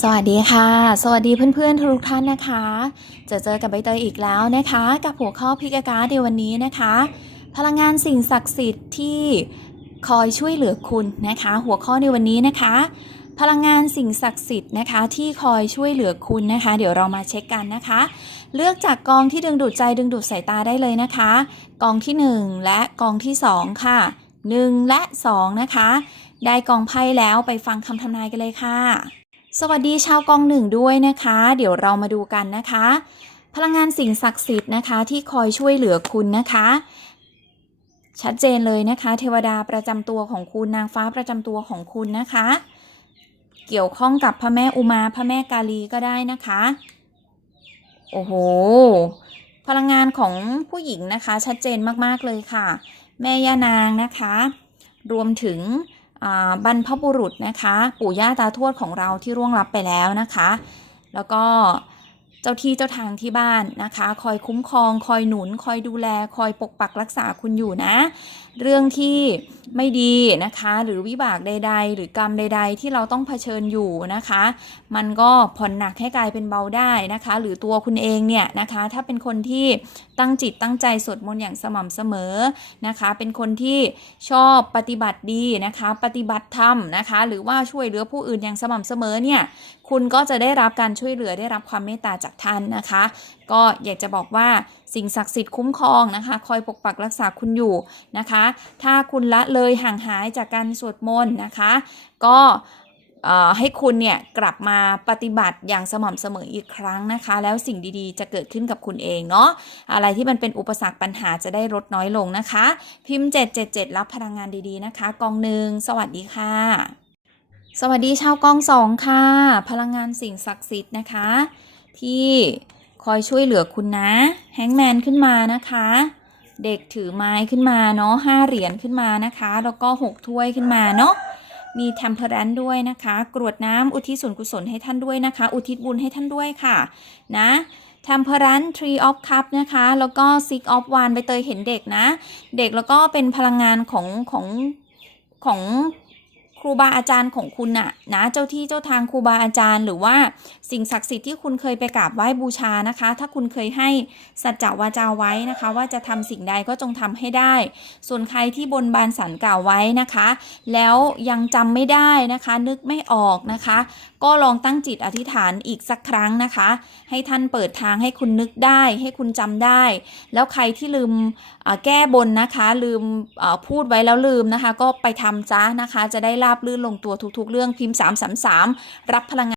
สวัสดีค่ะ สวัสดีเพื่อนๆทุกท่านนะคะ จะเจอกับใบเตยอีกแล้วนะคะ กับหัวข้อพิกาการ์ดในวันนี้นะคะ พลังงานสิ่งศักดิ์สิทธิ์ที่คอยช่วยเหลือคุณนะคะ หัวข้อในวันนี้นะคะ พลังงานสิ่งศักดิ์สิทธิ์นะคะ ที่คอยช่วยเหลือคุณนะคะ เดี๋ยวเรามาเช็คกันนะคะ เลือกจากกองที่ดึงดูดใจดึงดูดสายตาได้เลยนะคะ กองที่ 1 และกองที่ 2 ค่ะ 1 และ 2 นะคะ ได้กองไพ่แล้วไปฟังคำทำนายกันเลยค่ะ สวัสดีชาวกองหนึ่งด้วยนะคะ เดี๋ยวเรามาดูกันนะคะ พลังงานสิ่งศักดิ์สิทธิ์นะคะ ที่คอยช่วยเหลือคุณนะคะ ชัดเจนเลยนะคะ เทวดาประจำตัวของคุณนางฟ้าประจำตัวของคุณนะคะ เกี่ยวข้องกับพระแม่อุมาพระแม่กาลีก็ได้นะคะ โอ้โห พลังงานของผู้หญิงนะคะ ชัดเจนมากๆเลยค่ะ แม่ย่านางนะคะ รวมถึง บรรพบุรุษนะคะ ปู่ย่าตาทวดของเราที่ร่วงลับไปแล้วนะคะ แล้วก็ เจ้าที่เจ้าทางที่บ้านนะคะ คอยคุ้มครอง คอยหนุน คอยดูแล คอยปกปักรักษาคุณอยู่นะ เรื่องที่ไม่ดีนะคะ หรือวิบากใด ๆ หรือกรรมใด ๆ ที่เราต้องเผชิญอยู่นะคะ มันก็ผ่อนหนักให้กลายเป็นเบาได้นะคะ หรือตัวคุณเองเนี่ยนะคะ ถ้าเป็นคนที่ตั้งจิตตั้งใจสวดมนต์อย่างสม่ำเสมอนะคะ เป็นคนที่ชอบปฏิบัติดีนะคะ ปฏิบัติธรรมนะคะ หรือว่าช่วยเหลือผู้อื่นอย่างสม่ำเสมอเนี่ย คุณก็จะได้รับการช่วยเหลือได้รับความเมตตาจากท่านนะคะ ก็อยากจะบอกว่าสิ่งศักดิ์สิทธิ์คุ้มครองนะคะ คอยปกปักรักษาคุณอยู่นะคะ ถ้าคุณละเลยห่างหายจากการสวดมนต์นะคะ ก็ให้คุณเนี่ยกลับมาปฏิบัติอย่างสม่ำเสมออีกครั้งนะคะ แล้วสิ่งดีๆ จะเกิดขึ้นกับคุณเองเนาะอะไรที่มันเป็นอุปสรรคปัญหาจะได้ลดน้อยลงนะคะ พิมพ์ 777 รับพลังงานดีๆนะคะ กองหนึ่งสวัสดีค่ะ สวัสดีชาวกองสองค่ะ พลังงานสิ่งศักดิ์สิทธิ์นะคะ ที่คอยช่วยเหลือคุณนะ แฮงแมนขึ้นมานะคะ เด็กถือไม้ขึ้นมาเนาะห้าเหรียญขึ้นมานะคะ แล้วก็หกถ้วยขึ้นมาเนาะมีเทมเพอรันด้วยนะคะ กรวดน้ำอุทิศส่วนกุศลให้ท่านด้วยนะคะ อุทิศบุญให้ท่านด้วยค่ะ นะ Temperance Tree of Cup นะคะ แล้วก็ Six of Wands ใบเตยเห็นเด็กนะ เด็กแล้วก็เป็นพลังงานของของของ ครูบาอาจารย์ของคุณน่ะนะเจ้าที่เจ้าทางครูบาอาจารย์ หรือว่าสิ่งศักดิ์สิทธิ์ที่คุณเคยไปกราบไหว้บูชานะคะ ถ้าคุณเคยให้สัจจวาจาไว้นะคะ ว่าจะทำสิ่งใดก็จงทำให้ได้ ส่วนใครที่บนบานสันกล่าวไว้นะคะ แล้วยังจำไม่ได้นะคะ นึกไม่ออกนะคะ ก็ลองตั้งจิตอธิษฐานอีกสักครั้งนะคะ ให้ท่านเปิดทางให้คุณนึกได้ ให้คุณจำได้ แล้วใครที่ลืมแก้บนนะคะ ลืมพูดไว้แล้วลืมนะคะ ก็ไปทำจ้านะคะจะได้ราบลื่นลงตัวทุกๆ เรื่องพิมพ์ 333 รับพลังงาน